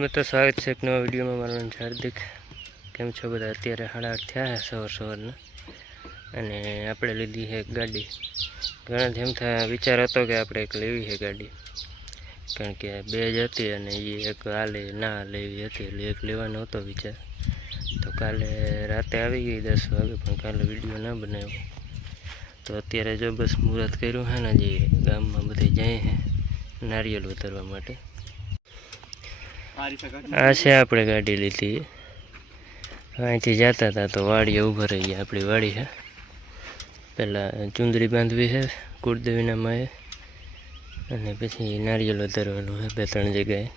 મિત્રો સ્વાગત છે એક નવા વિડીયોમાં। મારું નામ છે હાર્દિક। કેમ છો બધા? અત્યારે 8:30 થયા છે સવારના અને આપણે લીધી છે એક ગાડી। ઘણા જેમ થાય વિચાર હતો કે આપણે એક લેવી છે ગાડી, કારણ કે બે જ હતી અને એ એક હાલે ના લેવી હતી, એટલે એક લેવાનો હતો વિચાર। તો કાલે રાતે આવી ગઈ 10 વાગે, પણ કાલે વિડીયો ના બનાવ્યો। તો અત્યારે જો બસ મુહૂર્ત કર્યું છે ને, જે ગામમાં બધે જાય છે નારિયેળ ઉતારવા માટે। આ છે આપણે ગાડી લીધી, અહીંથી જતા હતા તો વાડીએ ઊભા રહી ગયા। આપણી વાડી છે, પહેલાં ચુંદડી બાંધવી છે કુળદેવીના માએ, અને પછી નારિયેળ ઉતારવાનું છે 2-3 જગ્યાએ।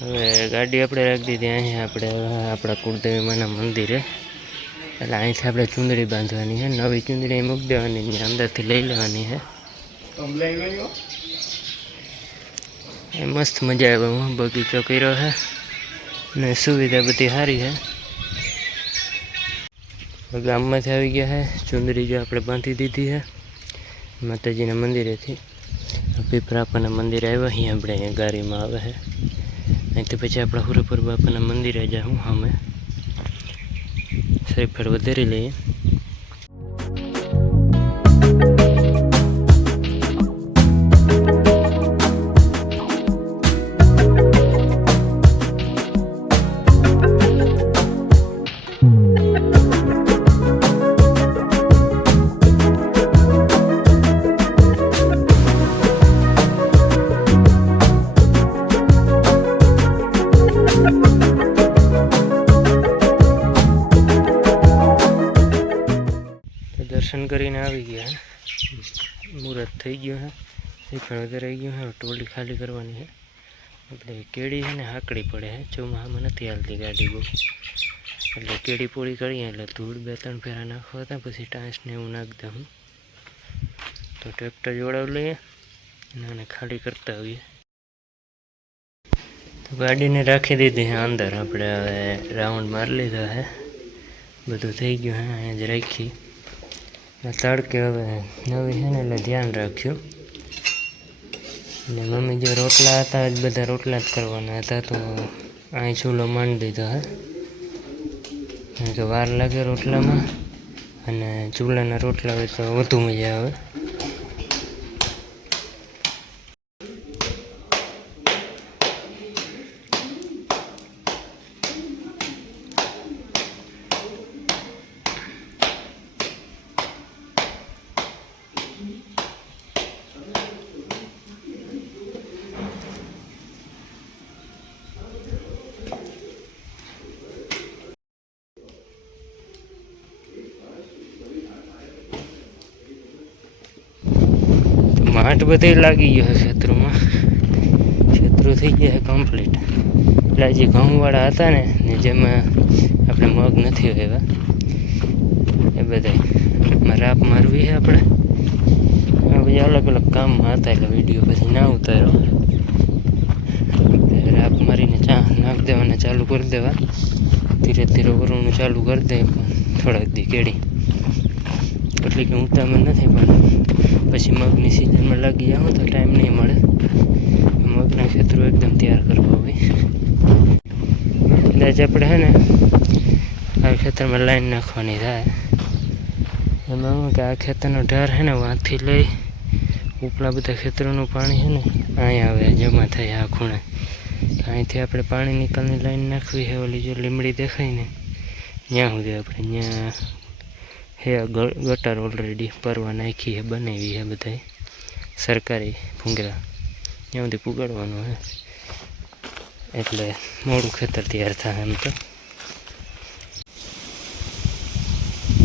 હવે ગાડી આપણે રાખી દીધી અહીંયા આપણે આપણા કુળદેવી માના મંદિરે, એટલે અહીંથી આપણે ચુંદડી બાંધવાની છે। નવી ચુંદડી મૂકી દેવાની, અંદરથી લઈ લેવાની છે। એ મસ્ત મજા આવે, હું બગીચો કર્યો છે ને સુવિધા બધી સારી છે। ગામમાંથી આવી ગયા છે, ચુંદડી જો આપણે બાંધી દીધી છે માતાજીના મંદિરેથી। પીપરાપાના મંદિરે આવ્યા અહીં આપણે, અહીંયા ગાડીમાં આવે છે। અહીંથી પછી આપણા હુરપુર બાપાના મંદિરે જાઉં, અમે શ્રીફળ વધારી લઈએ। દર્શન કરીને આવી ગયા, મુહૂર્ત થઈ ગયું છે, શ્રીફળ વધારાઈ ગયું છે। ટોલી ખાલી કરવાની છે, એટલે કેળી છે ને હાકડી પડે છે, ચોમાસામાં નથી હાલતી ગાડી બહુ, એટલે કેળી પૂરી કરીએ એટલે ધૂળ 2-3 ફેરા નાખવા હતા, પછી ટાંસને એવું નાખી દઉં। તો ટ્રેક્ટર જોડાવી લઈએ અને આને ખાલી કરતા આવીએ। તો ગાડીને રાખી દીધી છે અંદર, આપણે હવે રાઉન્ડ મારી લીધા છે, બધું થઈ ગયું છે, અહીંયા જ રાખી। તડકે હવે નવી છે ને એટલે ધ્યાન રાખ્યું, એટલે મમ્મી જો રોટલા હતા જ બધા રોટલા જ કરવાના હતા, તો અહીં ચૂલો માંડી દીધો હે, કારણ કે વાર લાગે રોટલામાં, અને ચૂલાના રોટલા હોય તો વધુ મજા આવે। માટ બધે લાગી ગયો છે ખેતરોમાં, ખેતરો થઈ ગયા છે કમ્પ્લીટ। એટલે જે ઘઉંવાળા હતા ને જેમાં આપણે મગ નથી વાવ્યા, એ બધા રાપ મારવી છે આપણે, પછી અલગ અલગ કામમાં હતા એટલે વિડીયો પછી ના ઉતાર્યો। રાપ મારીને ચા નાખી દેવાને ચાલુ કરી દેવા, ધીરે ધીરે વરવાનું ચાલુ કરી દે, થોડાક દી કેળી, એટલે કે ઉતામાં નથી, પણ પછી મગની સિઝનમાં લાગી જાવ તો ટાઈમ નહીં મળે, મગના ખેતરો એકદમ તૈયાર કરવા હોય। કદાચ આપણે છે ને આ ખેતરમાં લાઈન નાખવાની થાય, એમાં શું કે આ ખેતરનો ઢાર છે ને વાંથી લઈ ઉપલા બધા ખેતરોનું પાણી છે ને અહીં આવે જમા થાય આ ખૂણે, અહીંથી આપણે પાણી નિકાલની લાઈન નાખવી છે। ઓલી જો લીમડી દેખાય ને ત્યાં સુધી આપણે ત્યાં હે ગટર ઓલરેડી પરવા નાખી છે, બનાવી છે બધા સરકારી ભૂંગરા, ત્યાં સુધી પુગાડવાનું છે, એટલે મોડું ખેતર તૈયાર થાય એમ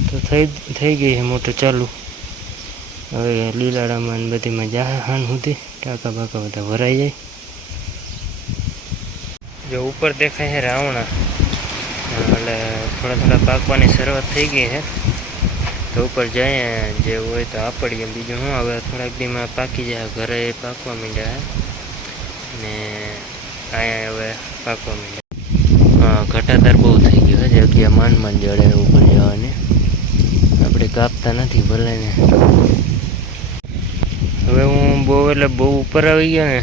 તો થઈ ગઈ છે મોટર ચાલુ। હવે લીલાડામાં બધીમાં જાહે હાન સુધી, ટાંકા બાકા બધા ભરાઈ જાય। જો ઉપર દેખાય છે રાવણા, એટલે થોડા પાકવાની શરૂઆત થઈ ગઈ છે, તો ઉપર જઈએ જે હોય તો આપડીએ, બીજું શું હવે થોડાક દીમાં પાકી જાય, ઘરે પાકવા માંડ્યા ને અહીંયા હવે પાકવા માંડ્યા। ઘટાદાર બહુ થઈ ગયો છે, જગ્યા માંડ જડે ઉપર જવાની. આપણે કાપતા નથી ભલે ને. હવે હું બહુ ઉપર આવી ગયો ને,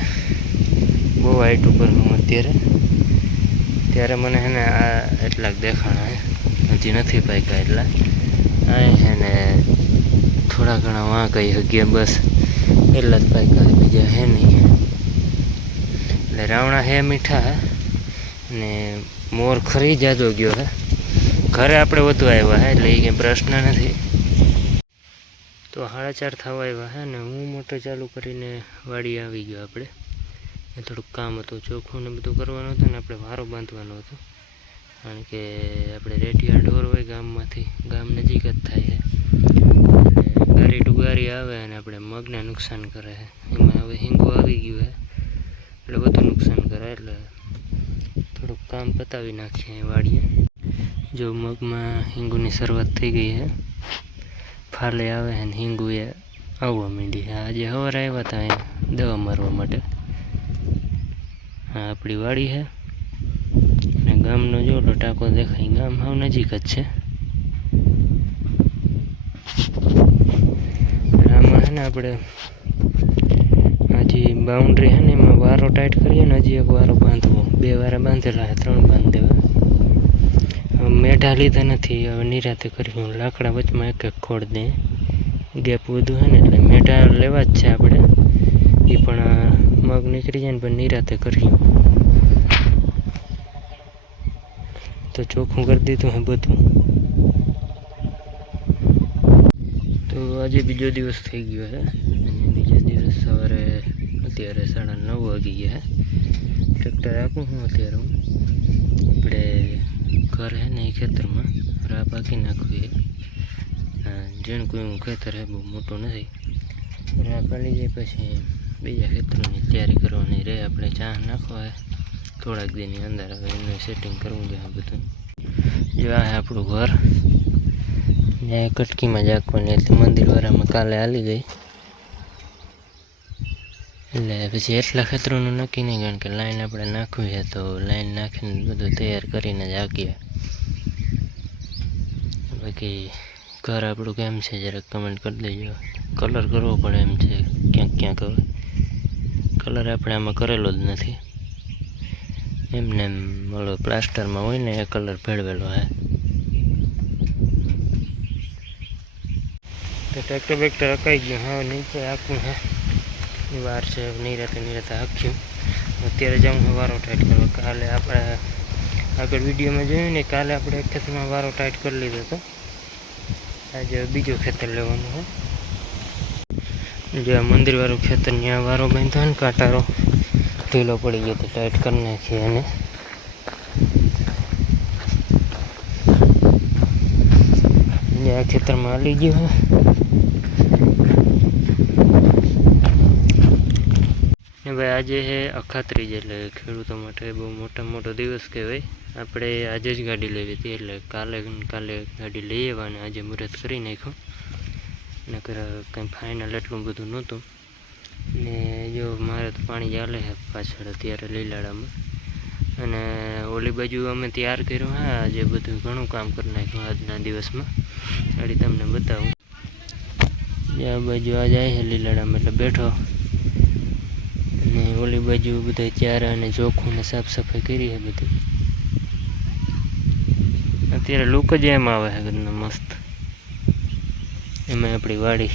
બહુ હાઈટ ઉપર હું અત્યારે. ત્યારે મને હે ને આ એટલાક દેખાણા હજી નથી પાક્યા એટલા. અહીં હે ને થોડા ઘણા વાં કહી શકીએ બસ, એટલા જ પાક્યા, બીજા હે નહીં. એટલે રાવણા હે મીઠા હે ને મોર ખરી જાજો ગયો હે. ઘરે આપણે વધુ આવ્યા હે એટલે એ કંઈ પ્રશ્ન નથી. તો 4:30 થવા આવ્યા હે ને હું મોટર ચાલુ કરીને વાડી આવી ગયો. આપણે એ થોડુંક કામ હતું, ચોખ્ખું ને બધું કરવાનું હતું ને આપણે વારો બાંધવાનો હતો. કારણ કે આપણે રેટિયા ઢોર હોય ગામમાંથી, ગામ નજીક જ થાય છે. ગારી ટુગારી આવે અને આપણે મગને નુકસાન કરે છે. એમાં હવે હિંગો આવી ગયું છે એટલે બધું નુકસાન કરે. એટલે થોડુંક કામ પતાવી નાખીએ વાડીએ. જો મગમાં હિંગુની શરૂઆત થઈ ગઈ છે, ફાલે આવે છે ને હિંગુ એ આવવા માંડી છે. આજે સવારે આવ્યા હતા અહીંયા દવા મારવા માટે. આ આપણી વાડી છે અને ગામનો જોડો ટાંકો દેખાય, ગામ હાવ નજીક જ છે. આમાં છે ને આપણે હજી બાઉન્ડ્રી છે ને એમાં વારો ટાઈટ કરીએ ને, હજી એક વારો બાંધવો. 2 વારા બાંધેલા છે, 3 બાંધી દેવા. મેઢા લીધા નથી, હવે નિરાતે કર્યું. લાકડા વચમાં એક ખોડ દે, ગેપ વધુ છે ને એટલે મેઢા લેવા જ છે આપણે. એ પણ મગ નીકળી જાય ને પણ નિરાતે કર્યું. તો ચોખ્ખું કરી દીધું હે બધું. તો આજે બીજો દિવસ થઈ ગયો છે અને બીજા દિવસ સવારે અત્યારે 9:30 વાગી ગયા છે. ટ્રેક્ટર આપું હું અત્યારે આપણે ઘર હે ને એ ખેતરમાં રા પાકી નાખવી. જેણ કોઈ ખેતર હે, બહુ મોટું નથી. રા પાડી જાય પછી બીજા ખેતરોની તૈયારી કરવાની રહે. આપણે ચા નાખવા થોડાક દીની અંદર, હવે એનું સેટિંગ કરવું જોઈએ બધું. જો આ આપણું ઘર, ત્યાં કટકીમાં જાકવાની એટલે મંદિરવાળામાં કાલે હાલી ગઈ. એટલે પછી એટલા ખેતરોનું નક્કી નહીં, કારણ કે લાઈન આપણે નાખવી છે તો લાઈન નાખીને બધું તૈયાર કરીને જ આકીએ. બાકી ઘર આપણું કેમ છે જરાક કમેન્ટ કરી દેજો. કલર કરવો પડે એમ છે ક્યાંક ક્યાંક. હવે કલર આપણે આમાં કરેલો જ નથી, એમને એમ ઓલો પ્લાસ્ટરમાં હોય ને એ કલર ભેળવેલો હે. તો ટ્રેક્ટર બેક્ટર અકાઈ ગયું, હવે નીચે આખું હે એ વાર છે. નિરાતે આખ્યું. અત્યારે જાઉં હું વારો ટાઈટ કરવા. કાલે આપણે આગળ વિડીયોમાં જોયું ને, કાલે આપણે એક ખેતરમાં વારો ટાઈટ કરી લીધો હતો. આજે બીજો ખેતર લેવાનું હોય. જે મંદિરવાળું ખેતર ત્યાં વારો બાંધ્યો ને, કાંટારો ઢીલો પડી ગયો તો ટાઈટ કરી નાખીએ. અને આ ખેતરમાં હાલી ગયું હે. ને ભાઈ આજે છે અખાત્રીજ, એટલે ખેડૂતો માટે બહુ મોટો દિવસ કહેવાય. આપણે આજે જ ગાડી લેવી હતી, એટલે કાલે ગાડી લઈ આવ્યા અને આજે મુહૂર્ત કરી નાખ્યું. નકર કંઈ ફાઇનલ એટલું બધું નહોતું. ને જો મારે તો પાણી ચાલે છે પાછળ અત્યારે લીલાડામાં. અને ઓલી બાજુ અમે તૈયાર કર્યું. હા, આજે બધું ઘણું કામ કરી નાખ્યું આજના દિવસમાં. ગાડી તમને બતાવું. આ બાજુ આજે આવી છે લીલાડામાં એટલે બેઠો. અને ઓલી બાજુ બધા ચારા અને ચોખ્ખું ને સાફ સફાઈ કરી છે બધી. અત્યારે લુક જ એમ આવે છે ઘરના મસ્ત. એમાં આપણી વાડી.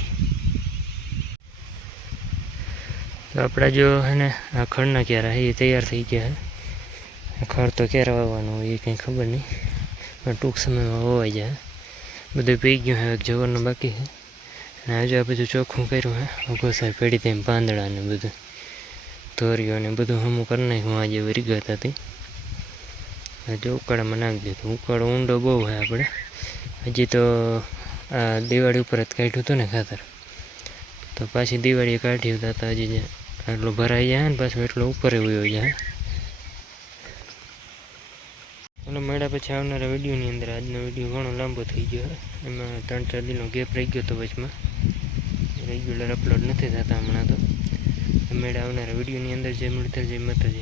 તો આપણા જો હે ને આ ખડના ક્યારા એ તૈયાર થઈ ગયા છે. ખડ તો ક્યારે વાવવાનું હોય એ કંઈ ખબર નહીં, પણ ટૂંક સમયમાં વવાઈ જાય. બધું પી ગયું છે, જવાનું બાકી છે. અને આજે આ બધું ચોખ્ખું કર્યું હે. ઘોસાઈ પડી તેમ પાંદડા ને બધું ધોરીઓ ને બધું હમું કરી નાખ્યું. આજે વિરગત હતી, હજુ ઉકાળામાં નાખી દીધું. ઉકાળો ઊંડો બહુ છે આપણે. હજી તો આ દિવાળી ઉપર જ કાઢ્યું હતું ને ખાતર, તો પાછી દિવાળીએ કાઢ્યું હતા. હજી આટલું ભરાઈ જાય ને પાછું એટલો ઉપર વયો જાય. અને મળ્યા પછી આવનારા વિડીયોની અંદર. આજનો વિડીયો ઘણો લાંબો થઈ ગયો. એમાં 3-4 દિનનો ગેપ રહી ગયો હતો વચમાં. રેગ્યુલર અપલોડ નથી થતા હમણાં તો. મળ્યા આવનારા વિડીયોની અંદર. જય મુરલીધર, જય માતાજી.